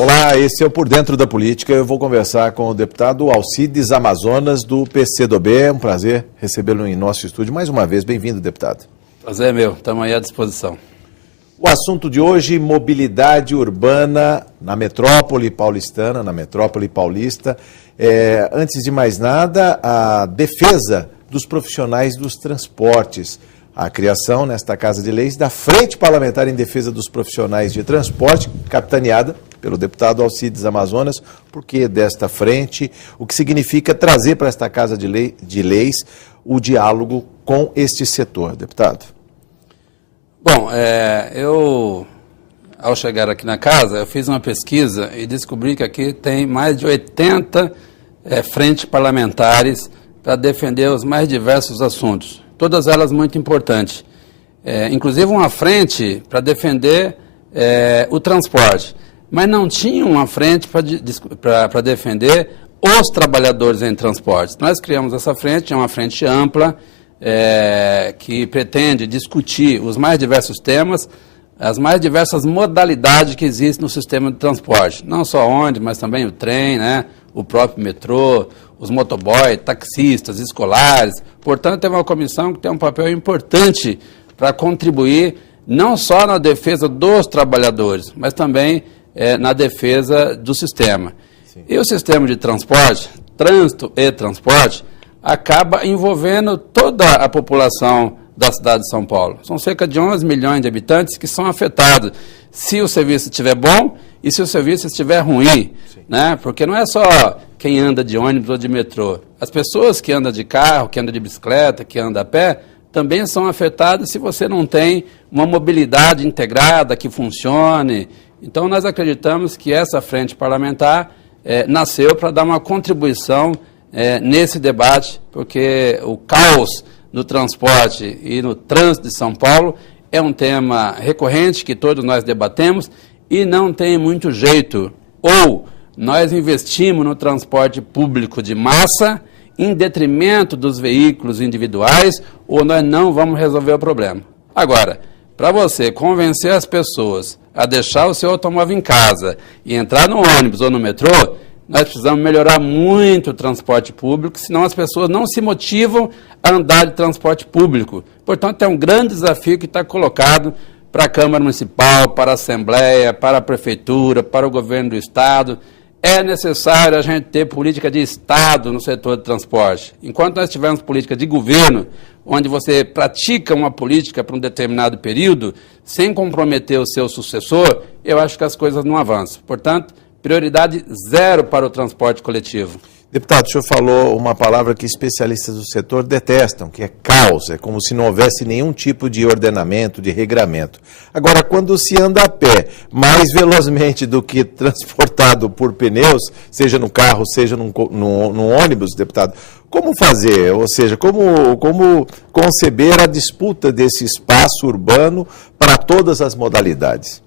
Olá, esse é o Por Dentro da Política. Eu vou conversar com o deputado Alcides Amazonas, do PCdoB. É um prazer recebê-lo em nosso estúdio mais uma vez. Bem-vindo, deputado. Prazer é meu, estamos aí à disposição. O assunto de hoje, mobilidade urbana na metrópole paulistana, na metrópole paulista. Antes de mais nada, a defesa dos profissionais dos transportes. A criação, nesta Casa de Leis, da Frente Parlamentar em Defesa dos Profissionais de Transporte, capitaneada pelo deputado Alcides Amazonas. Por que desta frente? O que significa trazer para esta Casa de Leis o diálogo com este setor, deputado? Bom, eu, ao chegar aqui na casa, eu fiz uma pesquisa e descobri que aqui tem mais de 80 frentes parlamentares para defender os mais diversos assuntos. Todas elas muito importantes. Inclusive uma frente para defender o transporte. Mas não tinha uma frente para defender os trabalhadores em transportes. Nós criamos essa frente, é uma frente ampla, que pretende discutir os mais diversos temas, as mais diversas modalidades que existem no sistema de transporte. Não só ônibus, mas também o trem, né? O próprio metrô, os motoboys, taxistas, escolares. Portanto, é uma comissão que tem um papel importante para contribuir não só na defesa dos trabalhadores, mas também na defesa do sistema. Sim. E o sistema de transporte, trânsito e transporte, acaba envolvendo toda a população da cidade de São Paulo. São cerca de 11 milhões de habitantes que são afetados se o serviço estiver bom e se o serviço estiver ruim, né? Porque não é só quem anda de ônibus ou de metrô. As pessoas que andam de carro, que andam de bicicleta, que andam a pé, também são afetadas se você não tem uma mobilidade integrada que funcione. Então, nós acreditamos que essa frente parlamentar nasceu para dar uma contribuição nesse debate, porque o caos no transporte e no trânsito de São Paulo é um tema recorrente que todos nós debatemos e não tem muito jeito. Ou nós investimos no transporte público de massa em detrimento dos veículos individuais, ou nós não vamos resolver o problema. Agora, para você convencer as pessoas a deixar o seu automóvel em casa e entrar no ônibus ou no metrô, nós precisamos melhorar muito o transporte público, senão as pessoas não se motivam a andar de transporte público. Portanto, é um grande desafio que está colocado para a Câmara Municipal, para a Assembleia, para a Prefeitura, para o Governo do Estado. É necessário a gente ter política de Estado no setor de transporte. Enquanto nós tivermos política de governo, onde você pratica uma política para um determinado período, sem comprometer o seu sucessor, eu acho que as coisas não avançam. Portanto, prioridade zero para o transporte coletivo. Deputado, o senhor falou uma palavra que especialistas do setor detestam, que é caos. É como se não houvesse nenhum tipo de ordenamento, de regramento. Agora, quando se anda a pé mais velozmente do que transportado por pneus, seja no carro, seja no ônibus, deputado, como fazer? Ou seja, como conceber a disputa desse espaço urbano para todas as modalidades?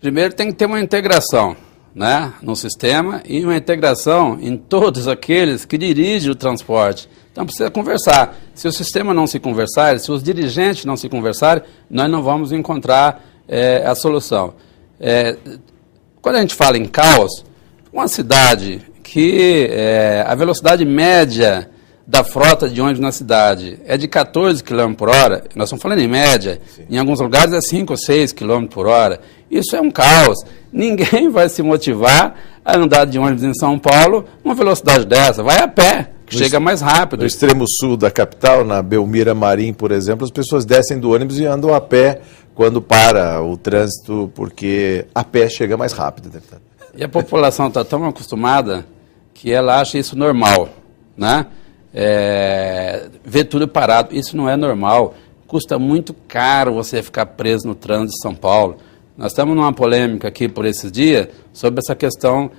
Primeiro tem que ter uma integração, né, no sistema e uma integração em todos aqueles que dirigem o transporte. Então precisa conversar. Se o sistema não se conversar, se os dirigentes não se conversarem, nós não vamos encontrar a solução. Quando a gente fala em caos, uma cidade que a velocidade média da frota de ônibus na cidade é de 14 km por hora, nós estamos falando em média, sim, em alguns lugares é 5 ou 6 km por hora, isso é um caos. Ninguém vai se motivar a andar de ônibus em São Paulo uma velocidade dessa, vai a pé, que chega mais rápido. No extremo sul da capital, na Belmira Marim, por exemplo, as pessoas descem do ônibus e andam a pé quando para o trânsito, porque a pé chega mais rápido, deputado. E a população está tão acostumada que ela acha isso normal, né? Ver tudo parado, isso não é normal. Custa muito caro você ficar preso no trânsito de São Paulo. Nós estamos numa polêmica aqui por esses dias sobre essa questão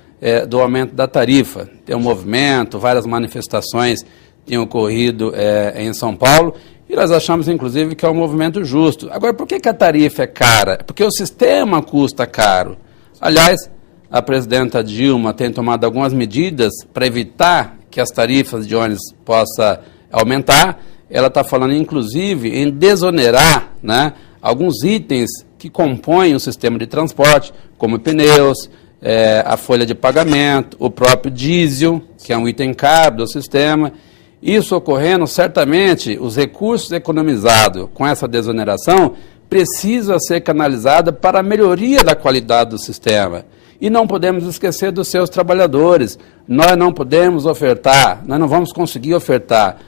do aumento da tarifa. Tem um movimento, várias manifestações têm ocorrido em São Paulo e nós achamos, inclusive, que é um movimento justo. Agora, por que a tarifa é cara? Porque o sistema custa caro. Aliás, a presidenta Dilma tem tomado algumas medidas para evitar que as tarifas de ônibus possam aumentar. Ela está falando, inclusive, em desonerar, né, alguns itens que compõem o sistema de transporte, como pneus, a folha de pagamento, o próprio diesel, que é um item caro do sistema. Isso ocorrendo, certamente, os recursos economizados com essa desoneração precisam ser canalizados para a melhoria da qualidade do sistema. E não podemos esquecer dos seus trabalhadores. Nós não podemos ofertar, nós não vamos conseguir ofertar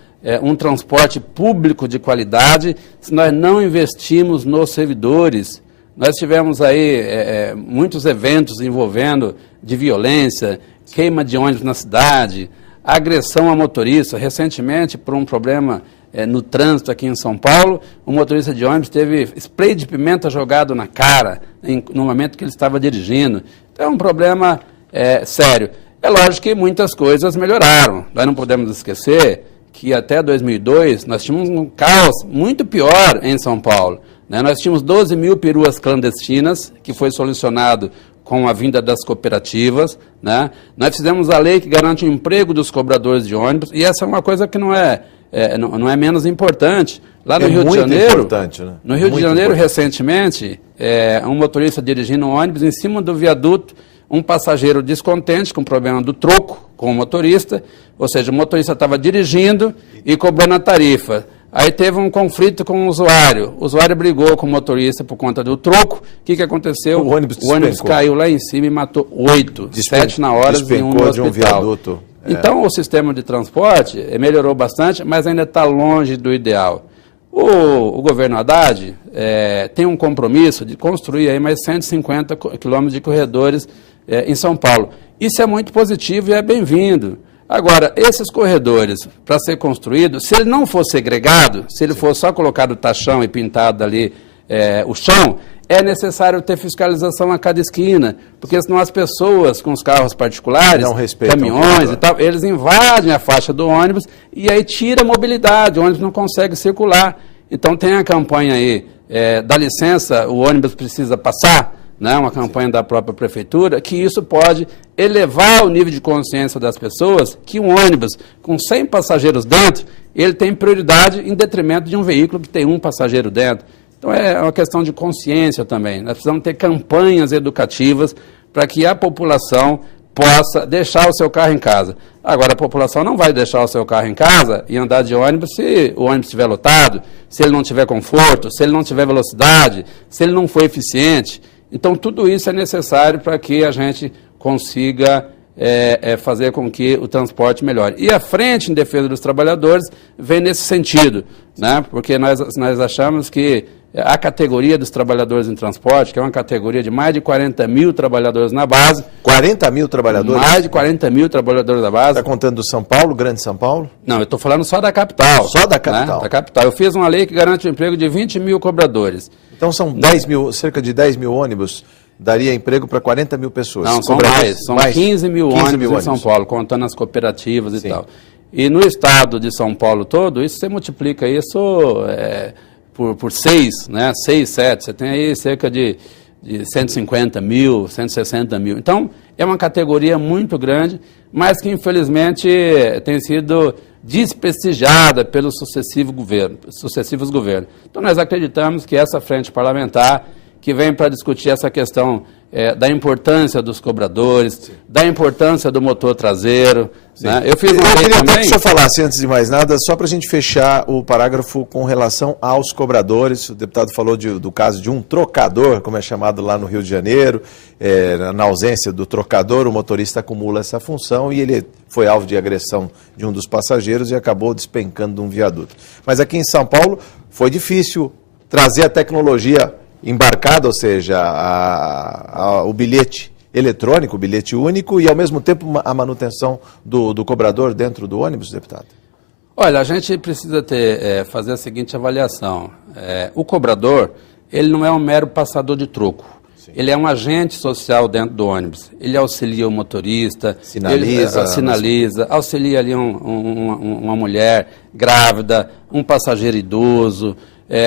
um transporte público de qualidade se nós não investirmos nos servidores. Nós tivemos aí muitos eventos envolvendo de violência, queima de ônibus na cidade, agressão a motorista. Recentemente, por um problema no trânsito aqui em São Paulo, o motorista de ônibus teve spray de pimenta jogado na cara no momento que ele estava dirigindo. Então é um problema sério. É lógico que muitas coisas melhoraram. Nós não podemos esquecer que até 2002 nós tínhamos um caos muito pior em São Paulo. Nós tínhamos 12 mil peruas clandestinas, que foi solucionado com a vinda das cooperativas. Nós fizemos a lei que garante o emprego dos cobradores de ônibus, e essa é uma coisa que não é menos importante. Lá no Rio de Janeiro, importante, né? No Rio de Janeiro, recentemente, um motorista dirigindo um ônibus, em cima do viaduto, um passageiro descontente com o problema do troco com o motorista, ou seja, o motorista estava dirigindo e cobrando a tarifa. Aí teve um conflito com o usuário brigou com o motorista por conta do troco. O que aconteceu? O ônibus caiu lá em cima e matou 8, 7 na hora e um no hospital. De um viaduto. Então, o sistema de transporte melhorou bastante, mas ainda está longe do ideal. O governo Haddad tem um compromisso de construir aí mais 150 quilômetros de corredores em São Paulo. Isso é muito positivo e é bem-vindo. Agora, esses corredores, para ser construídos, se ele não for segregado, se ele for só colocado tachão e pintado ali o chão, é necessário ter fiscalização a cada esquina, porque senão as pessoas com os carros particulares, caminhões e tal, eles invadem a faixa do ônibus e aí tira a mobilidade, o ônibus não consegue circular. Então tem a campanha aí, dá licença, o ônibus precisa passar, uma campanha da própria prefeitura, que isso pode elevar o nível de consciência das pessoas, que um ônibus com 100 passageiros dentro, ele tem prioridade em detrimento de um veículo que tem um passageiro dentro. Então é uma questão de consciência também. Nós precisamos ter campanhas educativas para que a população possa deixar o seu carro em casa. Agora, a população não vai deixar o seu carro em casa e andar de ônibus se o ônibus estiver lotado, se ele não tiver conforto, se ele não tiver velocidade, se ele não for eficiente. Então, tudo isso é necessário para que a gente consiga fazer com que o transporte melhore. E a Frente em Defesa dos Trabalhadores vem nesse sentido, porque nós achamos que a categoria dos trabalhadores em transporte, que é uma categoria de mais de 40 mil trabalhadores na base. 40 mil trabalhadores? Mais de 40 mil trabalhadores na base. Está contando do São Paulo, Grande São Paulo? Não, eu estou falando só da capital. Só da capital? Da capital. Eu fiz uma lei que garante o emprego de 20 mil cobradores. Então são cerca de 10 mil ônibus, daria emprego para 40 mil pessoas. Não, são mais. São 15 mil ônibus em São Paulo, contando as cooperativas e tal. E no estado de São Paulo todo, isso você multiplica isso por 6, 6, 7. Você tem aí cerca de 150 mil, 160 mil. Então, é uma categoria muito grande, mas que infelizmente tem sido desprestigiada pelos sucessivos governos. Então, nós acreditamos que essa frente parlamentar, que vem para discutir essa questão da importância dos cobradores, da importância do motor traseiro. Eu fiz uma lei também. Que o senhor falasse, antes de mais nada, só para a gente fechar o parágrafo com relação aos cobradores. O deputado falou do caso de um trocador, como é chamado lá no Rio de Janeiro. Na ausência do trocador, o motorista acumula essa função e ele foi alvo de agressão de um dos passageiros e acabou despencando de um viaduto. Mas aqui em São Paulo foi difícil trazer a tecnologia embarcada, ou seja, o bilhete eletrônico, o bilhete único e, ao mesmo tempo, a manutenção do cobrador dentro do ônibus, deputado? Olha, a gente precisa fazer a seguinte avaliação. O cobrador, ele não é um mero passador de troco. Sim. Ele é um agente social dentro do ônibus. Ele auxilia o motorista, sinaliza, auxilia ali uma mulher grávida, um passageiro idoso.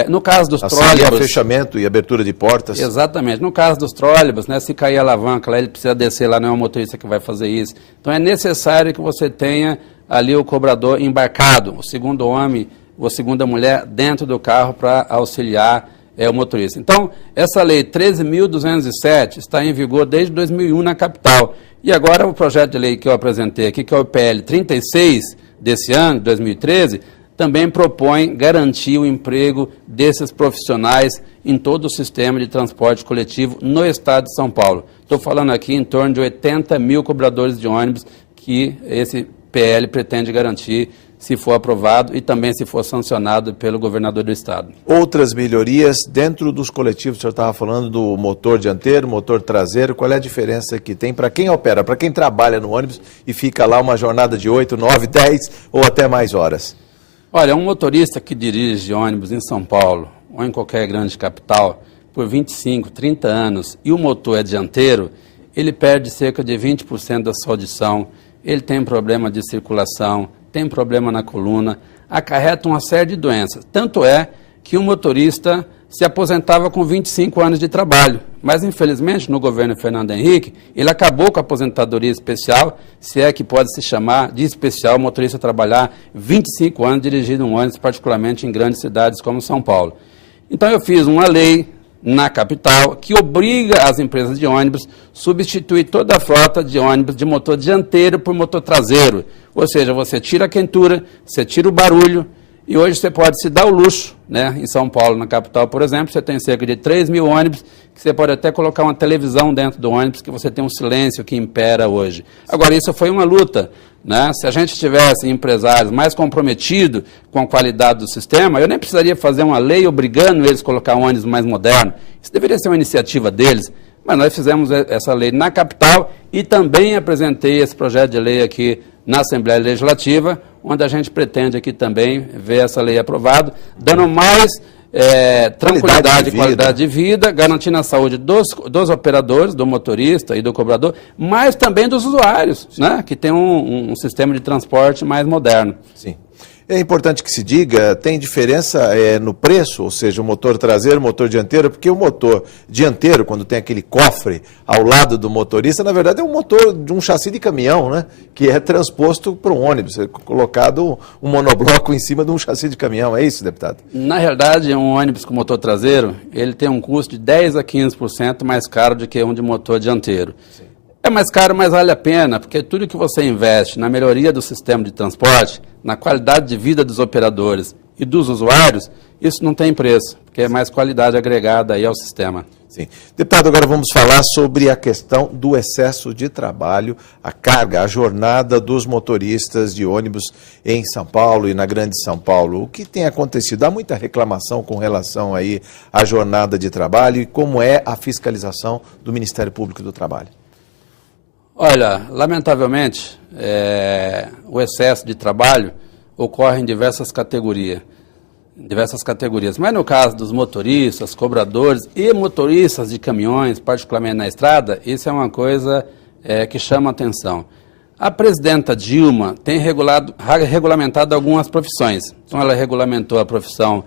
No caso dos trólebus... fechamento e abertura de portas. Exatamente. No caso dos trólebus, se cair a alavanca, lá ele precisa descer, lá não é o motorista que vai fazer isso. Então é necessário que você tenha ali o cobrador embarcado, o segundo homem ou a segunda mulher dentro do carro para auxiliar o motorista. Então, essa lei 13.207 está em vigor desde 2001 na capital. E agora o projeto de lei que eu apresentei aqui, que é o PL 36 desse ano, 2013, também propõe garantir o emprego desses profissionais em todo o sistema de transporte coletivo no estado de São Paulo. Estou falando aqui em torno de 80 mil cobradores de ônibus que esse PL pretende garantir, se for aprovado e também se for sancionado pelo governador do estado. Outras melhorias dentro dos coletivos, o senhor estava falando do motor dianteiro, motor traseiro, qual é a diferença que tem para quem opera, para quem trabalha no ônibus e fica lá uma jornada de 8, 9, 10 ou até mais horas? Olha, um motorista que dirige ônibus em São Paulo ou em qualquer grande capital por 25, 30 anos e o motor é dianteiro, ele perde cerca de 20% da sua audição, ele tem problema de circulação, tem problema na coluna, acarreta uma série de doenças. Tanto é que o motorista se aposentava com 25 anos de trabalho, mas infelizmente no governo Fernando Henrique, ele acabou com a aposentadoria especial, se é que pode se chamar de especial o motorista trabalhar 25 anos dirigindo um ônibus, particularmente em grandes cidades como São Paulo. Então eu fiz uma lei na capital que obriga as empresas de ônibus a substituir toda a frota de ônibus de motor dianteiro por motor traseiro. Ou seja, você tira a quentura, você tira o barulho, e hoje você pode se dar o luxo, né? Em São Paulo, na capital, por exemplo, você tem cerca de 3 mil ônibus, que você pode até colocar uma televisão dentro do ônibus, que você tem um silêncio que impera hoje. Agora, isso foi uma luta, né? Se a gente tivesse empresários mais comprometidos com a qualidade do sistema, eu nem precisaria fazer uma lei obrigando eles a colocar ônibus mais moderno. Isso deveria ser uma iniciativa deles, mas nós fizemos essa lei na capital e também apresentei esse projeto de lei aqui na Assembleia Legislativa, onde a gente pretende aqui também ver essa lei aprovada, dando mais tranquilidade e qualidade de vida, garantindo a saúde dos operadores, do motorista e do cobrador, mas também dos usuários, né, que tem um sistema de transporte mais moderno. Sim. É importante que se diga, tem diferença no preço, ou seja, o motor traseiro, o motor dianteiro, porque o motor dianteiro, quando tem aquele cofre ao lado do motorista, na verdade é um motor de um chassi de caminhão, né? Que é transposto para um ônibus, é colocado um monobloco em cima de um chassi de caminhão, é isso, deputado? Na realidade, um ônibus com motor traseiro, ele tem um custo de 10 a 15% mais caro do que um de motor dianteiro. Sim. É mais caro, mas vale a pena, porque tudo que você investe na melhoria do sistema de transporte, na qualidade de vida dos operadores e dos usuários, isso não tem preço, porque é mais qualidade agregada aí ao sistema. Sim. Deputado, agora vamos falar sobre a questão do excesso de trabalho, a carga, a jornada dos motoristas de ônibus em São Paulo e na Grande São Paulo. O que tem acontecido? Há muita reclamação com relação aí à jornada de trabalho e como é a fiscalização do Ministério Público do Trabalho. Olha, lamentavelmente, o excesso de trabalho ocorre em diversas categorias. Mas no caso dos motoristas, cobradores e motoristas de caminhões, particularmente na estrada, isso é uma coisa que chama atenção. A presidenta Dilma tem regulamentado algumas profissões. Então ela regulamentou a profissão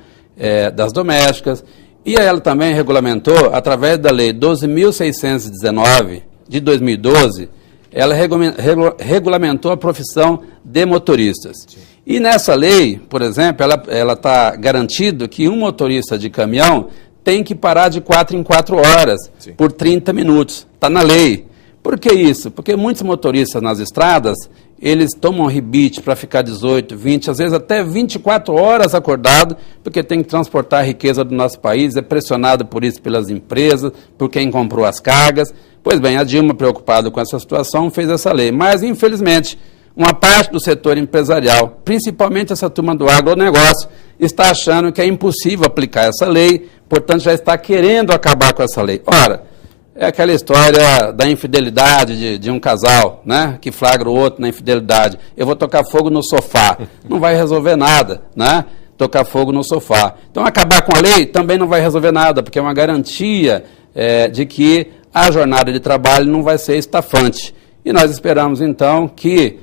das domésticas e ela também regulamentou, através da lei 12.619 de 2012, ela regulamentou a profissão de motoristas. Sim. E nessa lei, por exemplo, ela está garantido que um motorista de caminhão tem que parar de 4 em 4 horas, sim, por 30 minutos. Está na lei. Por que isso? Porque muitos motoristas nas estradas, eles tomam rebite para ficar 18, 20, às vezes até 24 horas acordado, porque tem que transportar a riqueza do nosso país, é pressionado por isso pelas empresas, por quem comprou as cargas. Pois bem, a Dilma, preocupada com essa situação, fez essa lei. Mas, infelizmente, uma parte do setor empresarial, principalmente essa turma do agronegócio, está achando que é impossível aplicar essa lei, portanto, já está querendo acabar com essa lei. Ora, é aquela história da infidelidade de um casal, né, que flagra o outro na infidelidade. Eu vou tocar fogo no sofá. Não vai resolver nada, né? Tocar fogo no sofá. Então, acabar com a lei também não vai resolver nada, porque é uma garantia de que a jornada de trabalho não vai ser estafante. E nós esperamos, então, que